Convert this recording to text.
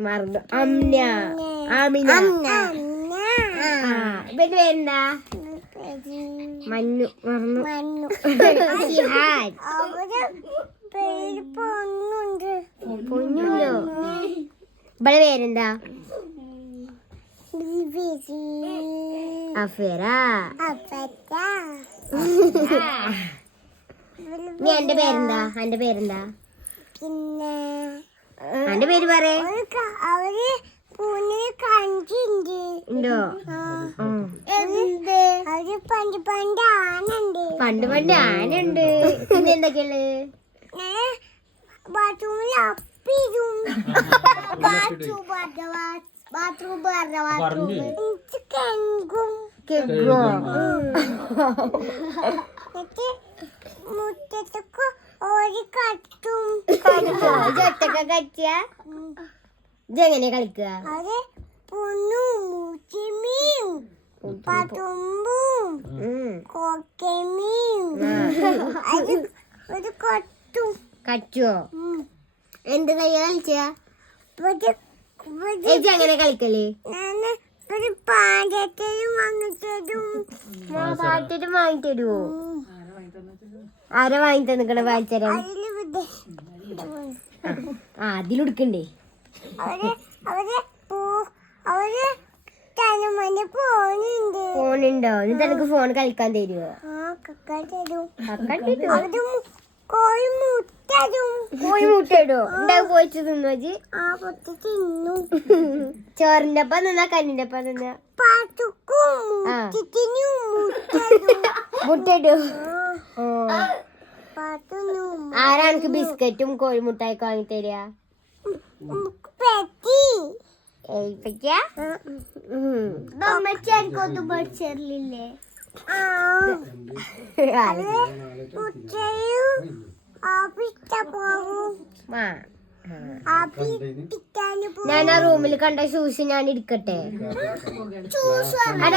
മറന്നു. അമ്ന. ആമിന. ഇവന്റെ പേരെന്താ? മഞ്ഞു മറന്നു. പൊന്നുണ്ട്. ഇവിടെ പേരെന്താ? അഫിറ നീ എന്റെ പേരെന്താ? എന്റെ പേരെന്താ? പിന്നെ എന്റെ പേര് പറ അവർ പൂനെ കണ്ടിണ്ട് ഉണ്ടോ? പണ്ട് പണ്ട് ആനുണ്ട് പണ്ട് പണ്ട് ആനുണ്ട് പിന്നെ എന്തൊക്കെയുള്ളത് ഞാൻ ബാത്റൂമിൽ അപ്പിടും. Bathroom bathroom bathroom. എനിക്ക് കെങ്കും. മുറ്റത്തൊക്കെ കൊട്ടും. കളിക്കുക കച്ചോ എന്ത് കളിയാ കളിച്ച? എങ്ങനെ കളിക്കൽ? ഞാൻ ഒരു പാടത്തിലും അങ്ങനത്തേതും പാട്ടിട്ട് വാങ്ങി തരുവോ ആരാ വാങ്ങി തന്നിക്കണ വിട്. ആ അതിലെടുക്കണ്ടേ. ഫോണുണ്ടോ. ഇത് തനക്ക് ഫോൺ കളിക്കാൻ തരുവോ? ആ കക്ക തരും. കക്കാൻ തരുവോ? അവർ മു- കോഴി മുട്ടയിടോ എന്താ പോയിച്ച് തിന്നു ചോറിന്റെ ഒപ്പം നിന്നാ കല്ലിന്റെ ഒപ്പം നിന്നാ മുട്ടയിടോ ആ, പാത്തുനും ആരാ എനിക്ക് ബിസ്ക്കറ്റും കോഴിമുട്ടായി വാങ്ങി തരിക ഞാൻ ആ റൂമിൽ കണ്ട ഷൂസ് ഞാൻ ഇരിക്കട്ടെ